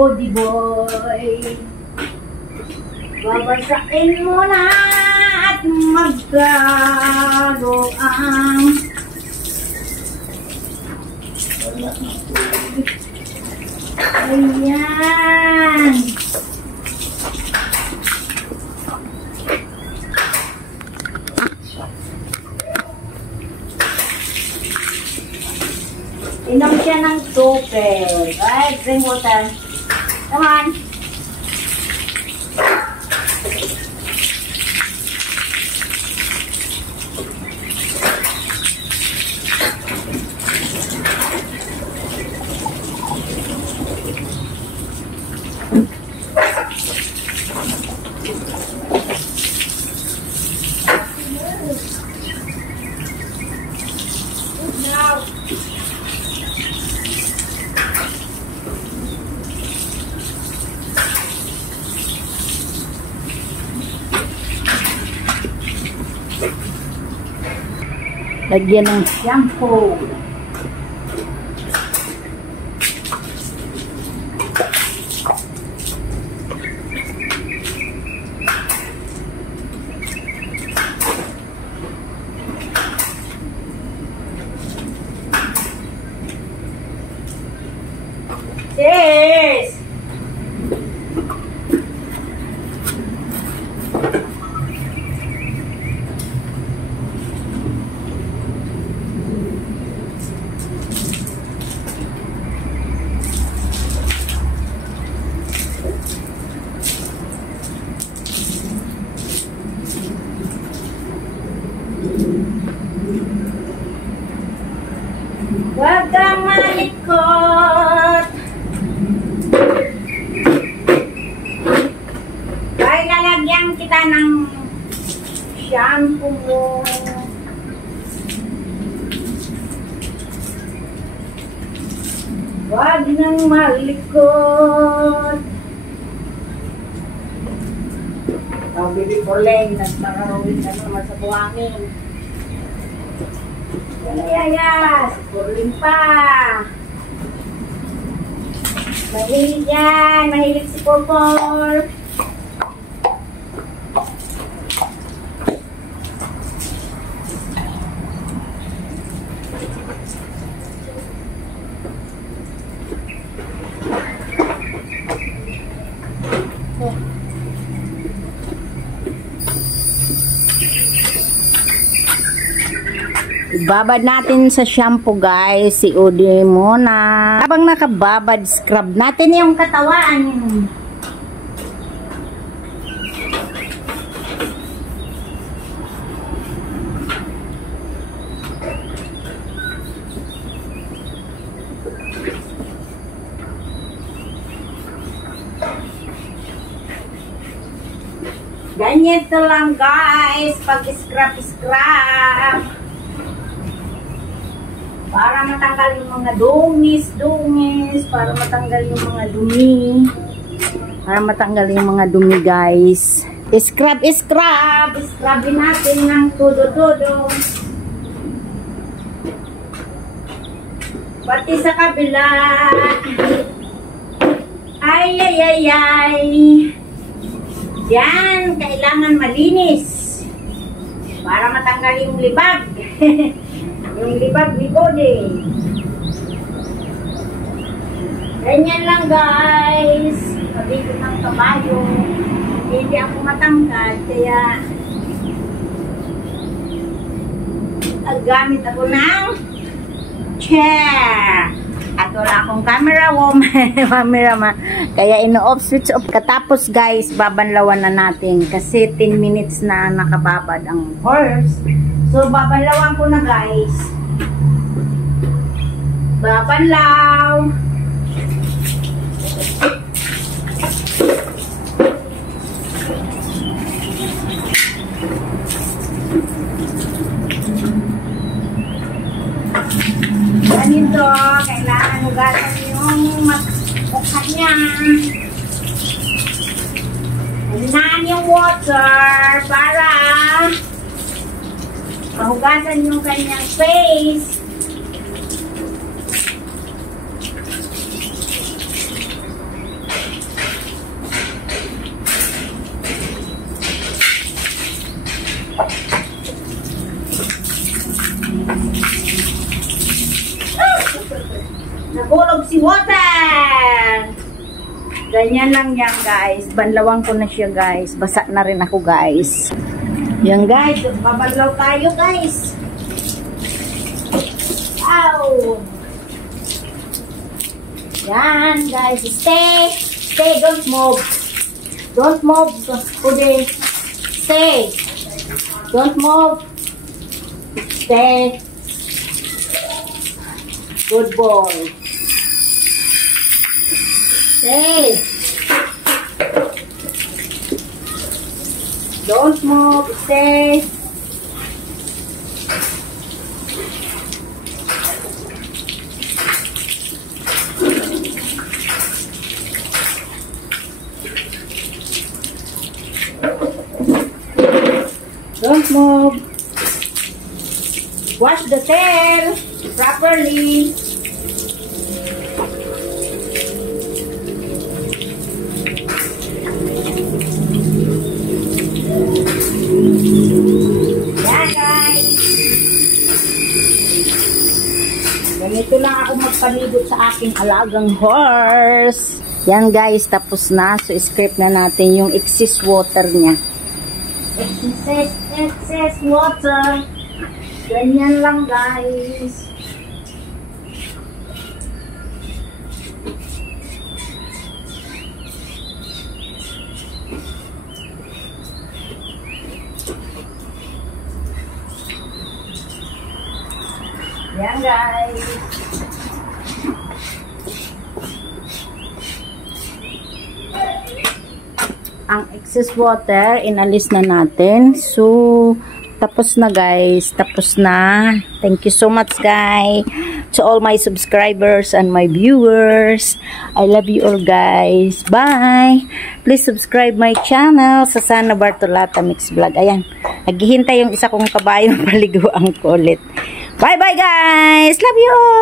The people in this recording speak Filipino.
Odi boy. Babasain mo na at magklaro ang ayan. Inom siya ng tubig. Right, drink water. Come on. Lagyan ng shampoo. Cheers! Huwag kang malikot. Ay, lalagyan kita ng shampoo mo. Huwag nang malikot. Ikaw, Bibi Porleng, nagmarawin ka naman sa buhangin. Yaya, Porleng pa. Mahilig yan, mahilig si Porpor. Babad natin sa shampoo guys, si Odi muna. Habang nakababad, scrub natin yung katawan. Ganyan to lang guys, pag scrub. Para matanggal yung mga dungis, para matanggal yung mga dumi. Para matanggal yung mga dumi, guys. Scrubin natin ng todo-todo. Pati sa kabila. Ay. Yan, kailangan malinis. Para matanggal yung libag. Yung libag ni Odi. Ganyan lang guys. Kabikot ng kabayo. Hindi ako matangkad. Kaya gamit ako ng chair. At wala akong camera woman. Kaya ino-off, switch off. Katapos guys, babanlawan na natin. Kasi 10 minutes na nakababad ang horse. So, babanlawan ko na guys. Babanlaw. Ganito, kailangan hugasan yung mukha niya. Hinahan yung water para mahugasan yung kanyang face. Nahulog si water! Ganyan lang yan, guys. Banlawan ko na siya, guys. Basa na rin ako, guys. Yan, guys. Babanlaw tayo, guys. Ow! Yan, guys. Stay. Stay. Don't move. Don't move. Kude. Stay. Don't move. Stay. Good boy. Stay. Don't move. Stay. Don't move. Wash the tail properly. Yan, guys. Ganito lang ako magpalibot sa aking alagang horse. Yan, guys. Tapos na. So, scrape na natin yung excess water niya. Excess water. Ganyan lang, guys. Yan, guys. Ang excess water, inalis na natin. So, tapos na, guys. Tapos na. Thank you so much, guys. To all my subscribers and my viewers. I love you all, guys. Bye. Please subscribe my channel sa Sana Bartolata Mix Vlog. Ayan. Naghihintay yung isa kong kabayong paliguan ko ulit. Bye-bye, guys. Love you all.